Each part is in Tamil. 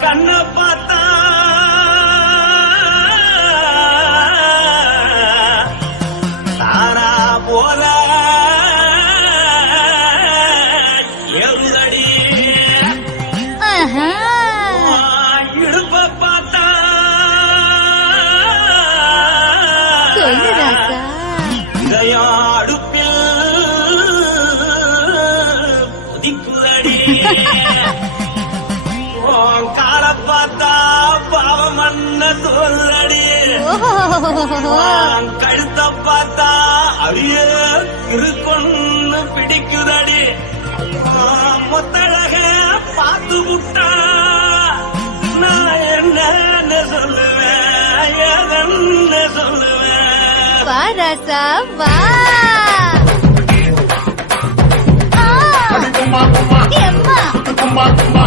கண்ண பார்த்தா தாரா போல எருதடி. இடுப்ப பார்த்தா அடுப்பில் புதிக்குதடி கழுத்த பார்த்தா அவிய இருக்கொன்னு பிடிக்குதடி. மொத்தழக பார்த்து விட்டா நான் என்ன சொல்லுவேன் எதன்னு சொல்லுவேன். பாராசா வா. குமா குமா குமா குமா குமா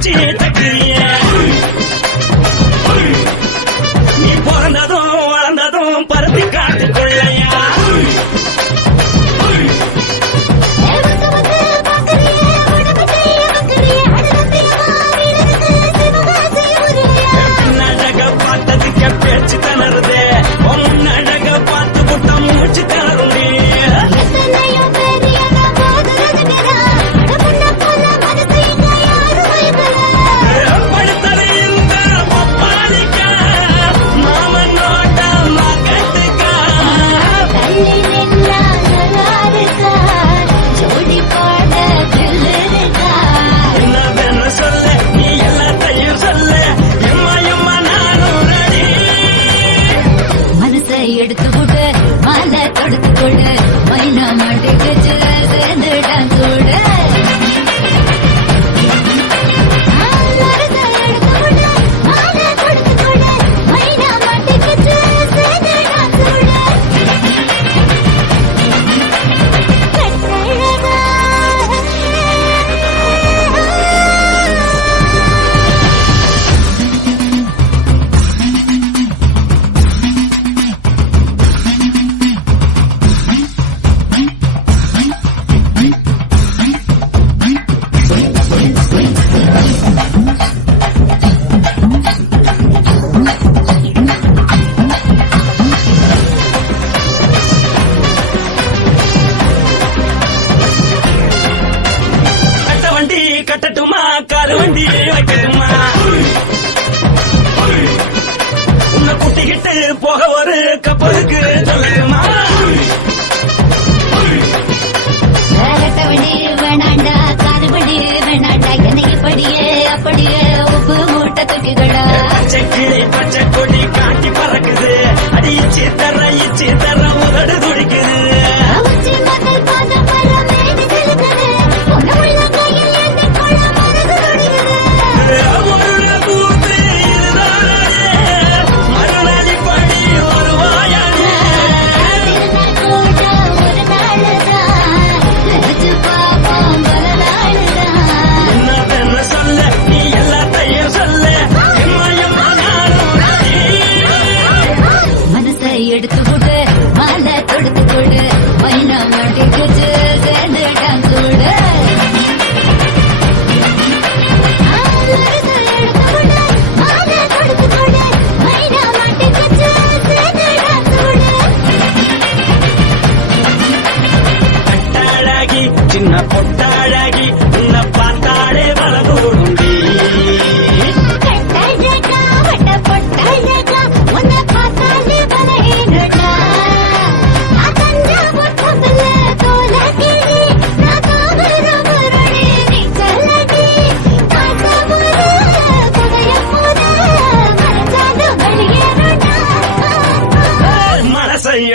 did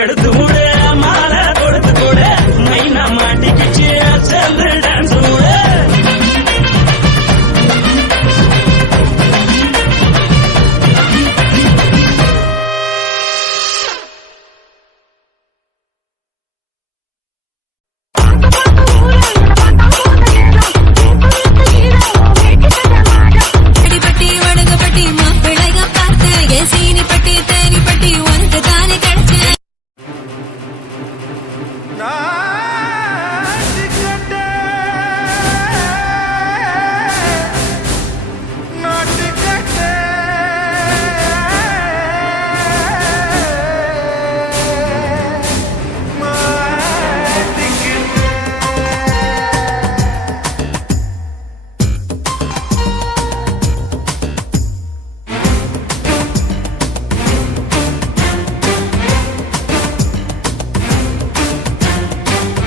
எடுத்து விட மாலை கொடுத்து கூட மைனா மாட்டிக்கிச்சு செல்லுட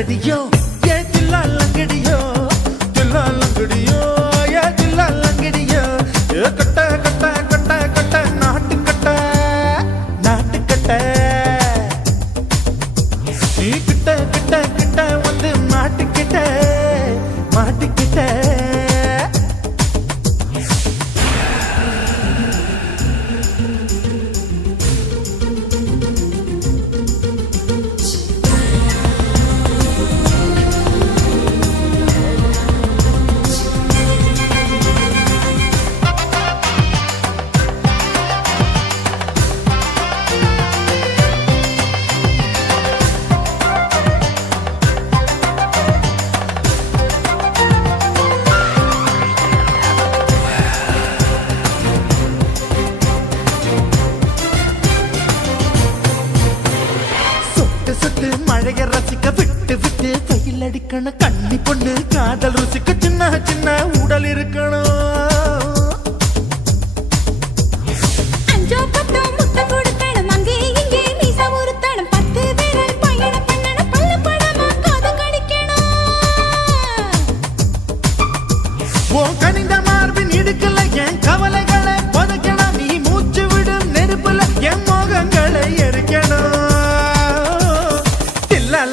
தில்லா சொட்டு மழைய ரசிக்க விட்டு விட்டு கையில் அடிக்கணும். கண்ணி பொண்ணு காதல் ருசிக்க சின்ன சின்ன உடல் இருக்கணும்.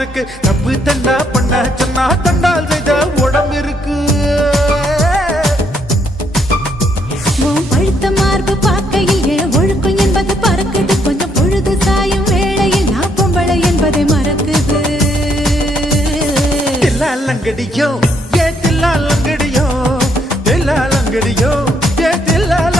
அமைஞ்சிருக்கு தப்பு தண்டா பண்ண சொன்னா தண்டால் செய்த உடம்பு இருக்கு. பழுத்த மார்பு பார்க்கையில் ஒழுக்கம் என்பது பறக்குது. கொஞ்சம் பொழுது சாயும் வேளையில் நான் பொம்பளை என்பதை மறக்குது. தில்லாலங்கடியோ ஏ தில்லாலங்கடியோ தில்லாலங்கடியோ ஏ தில்லாலங்கடியோ.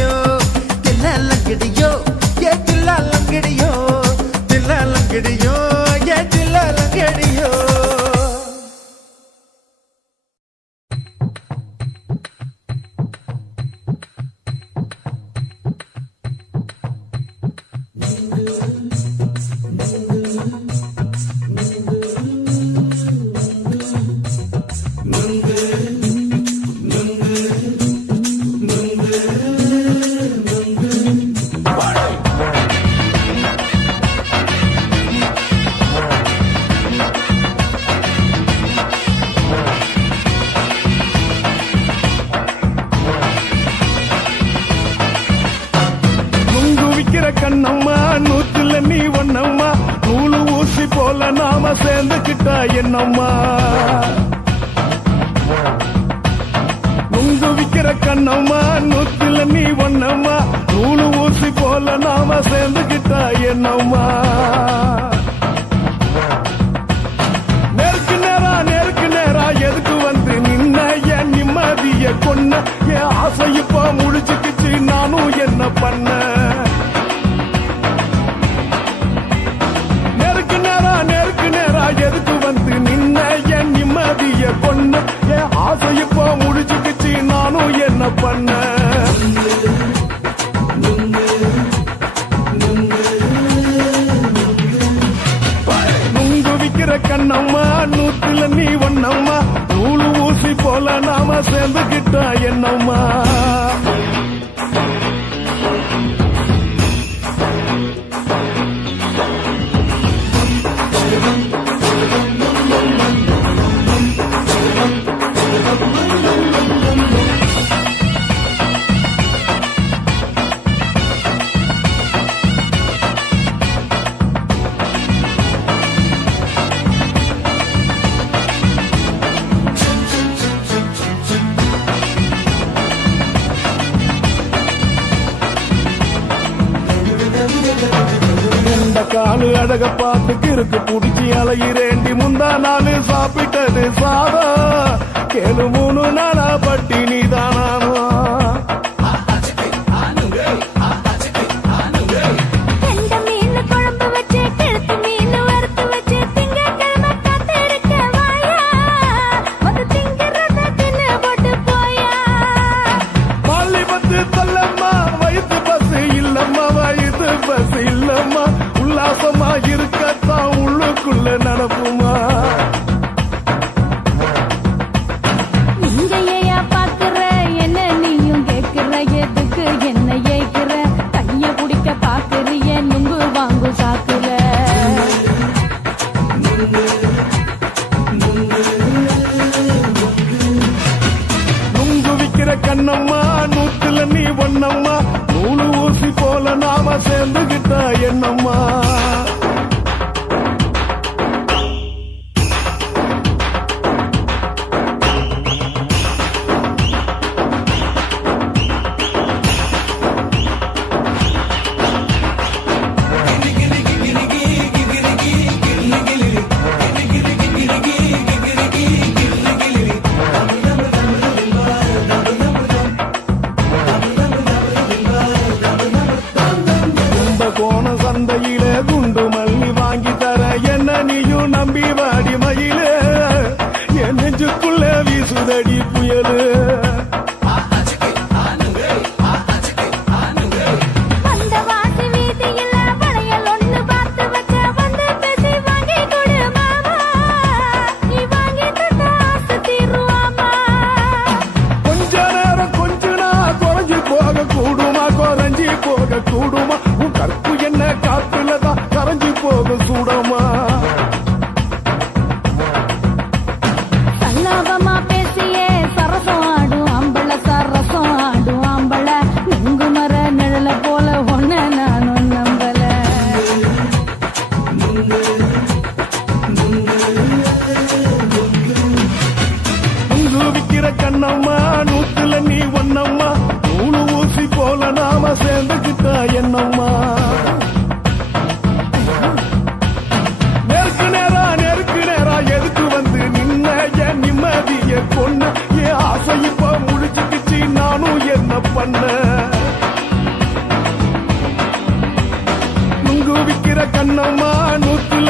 என்னம்மா நூத்துல நீ ஒன்னம்மா நூலு ஊசி போல நாம சேர்ந்துகிட்டா என்னம்மா? நேருக்கு நேரா நேருக்கு நேரா எதுக்கு வந்து நின்ன? என் நிம்மதிய கொன்ன என் ஆசை நானும் என்ன பண்ண? எதுக்கு வந்து நின்ன? என் நிம்மதிய கொன்ன என் ஆசை இப்போ ஜாதக பாட்டு கிறுக்கு புடிச்சி அலையிறேண்டி முந்தா நாள் சாப்பிட்டது சாதா கேளு மூணு நாளா பட்டி நீதான்.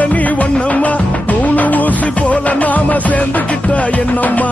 நீ ஒன்னம்மா நூலு ஊசி போல நாம சேர்ந்துக்கிட்ட என்னம்மா?